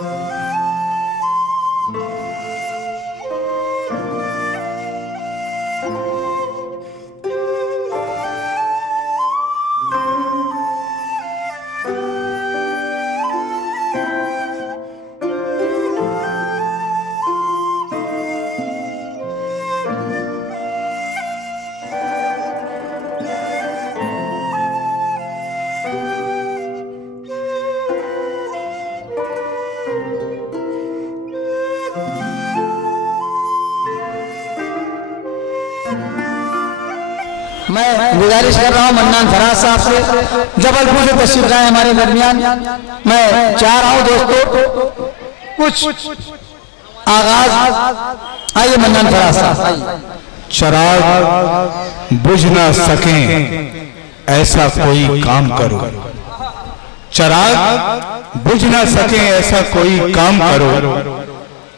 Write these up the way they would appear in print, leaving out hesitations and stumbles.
मैं गुजारिश कर रहा हूँ मन्नान फराज साहब से, जबलपुर से तशरीफ लाए हमारे दरमियान। मैं चाह रहा हूँ दोस्तों कुछ आगाज, आइए मन्नान फराज साहब। चिराग बुझ ना सकें ऐसा कोई काम करो, चिराग बुझ ना सकें ऐसा कोई काम करो,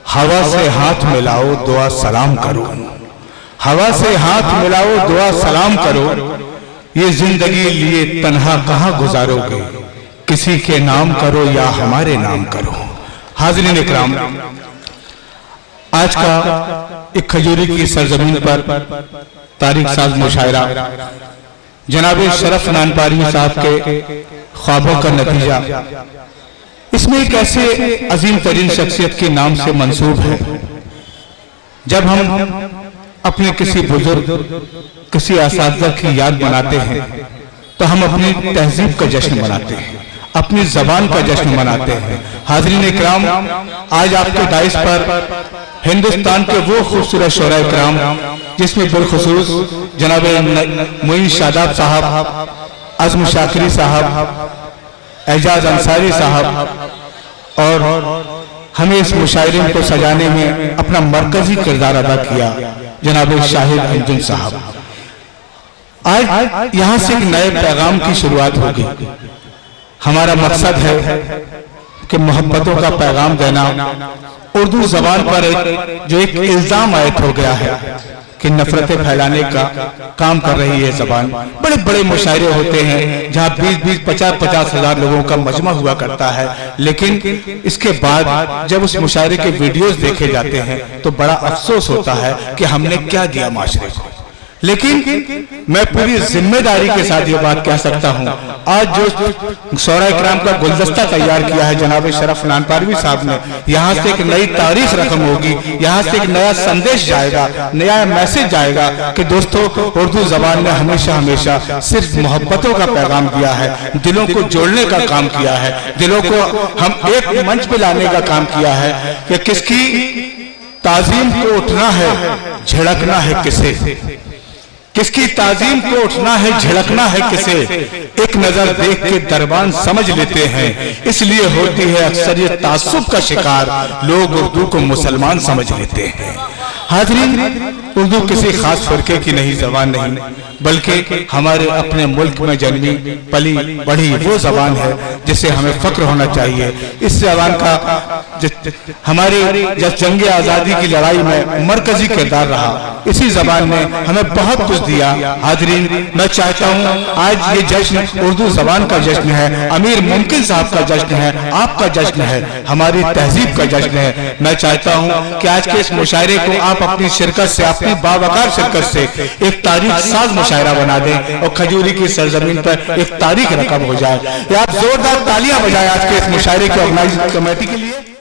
हवा से हाथ मिलाओ दुआ सलाम करो, हवा से हाथ मिलाओ दुआ सलाम करो, ये जिंदगी लिए तन्हा कहाँ गुजारोगे, किसी के नाम करो या हमारे नाम करो। हाज़रीन इकराम, आज का एक खजूरी की सरजमीन पर तारीख साज मुशायरा जनाब शरफ नानपारी साहब के ख्वाबों का नतीजा, इसमें एक ऐसे अजीम तरीन शख्सियत के नाम से मंसूब है। जब हम अपने किसी बुजुर्ग, किसी असातिज़ा की याद मनाते हैं तो हम अपनी तहजीब का जश्न मनाते हैं, अपनी जबान का जश्न मनाते हैं। हाज़रीन इकराम, आज आपके दाइस पर हिंदुस्तान के वो खूबसूरत शोरा इकराम जिसमें बिलखुसूस जनाब मोइन शादाब साहब, अज़्म शाकिरी साहब, एजाज अंसारी साहब और हमें इस मुशायरे को सजाने में अपना मरकजी किरदार अदा किया जनाब शाहिद अंजुम साहब। आज यहाँ से एक नए पैगाम की शुरुआत होगी। हमारा मकसद है कि मोहब्बतों का पैगाम देना। उर्दू जबान पर जो एक इल्जाम आयत हो गया है कि नफरतें फैलाने का काम कर रही है जबान। बड़े बड़े मुशायरे होते हैं जहाँ 20-20, 50-50 हजार लोगों का मजमा हुआ करता है, लेकिन इसके बाद जब उस मुशायरे के वीडियोस देखे जाते हैं तो बड़ा अफसोस होता है कि हमने क्या दिया माशरे को। लेकिन मैं पूरी जिम्मेदारी के साथ ये बात कह सकता हूँ, आज जो शोरा इकराम का गुलदस्ता तैयार किया है जनाब शरफ नानपारवी साहब ने, यहाँ से एक नई तारीख रकम होगी, यहाँ से एक नया संदेश जाएगा, नया मैसेज जाएगा कि दोस्तों उर्दू जबान ने हमेशा हमेशा सिर्फ मोहब्बतों का पैगाम दिया है, दिलों को जोड़ने का काम किया है, दिलों को हम एक मंच पे लाने का काम किया है कि किसकी ताजीम को उठना है झड़कना है किसे, किसकी ताजीम को उठना है झड़कना है किसे, एक नजर देख के दरबान समझ लेते हैं, इसलिए होती है अक्सरियत तासुब का शिकार, लोग उर्दू को मुसलमान समझ लेते हैं। हाज़रीन, उर्दू किसी खास फिरके की नहीं जबान नहीं, बल्कि हमारे अपने मुल्क में जन्मी पली बढ़ी वो जबान है जिसे हमें फक्र होना चाहिए। इस जबान का हमारे जंग आज़ादी की लड़ाई में मरकजी किरदार रहा, इसी जबान ने हमें बहुत कुछ दिया। हाज़रीन, मैं चाहता हूँ आज ये जश्न उर्दू जबान का जश्न है, अमीर मुमकिन साहब का जश्न है, आपका जश्न है, हमारी तहजीब का जश्न है। मैं चाहता हूँ कि आज के इस मुशायरे को आप अपनी शिरकत से, अपनी बावकार शिरकत से एक तारीख साज मुशायरा बना दें और खजूरी की सरजमीन पर एक तारीख रकम हो जाए। आप जोरदार तालियां बजाएं आज के इस मुशायरे की ऑर्गेनाइजिंग कमेटी के लिए।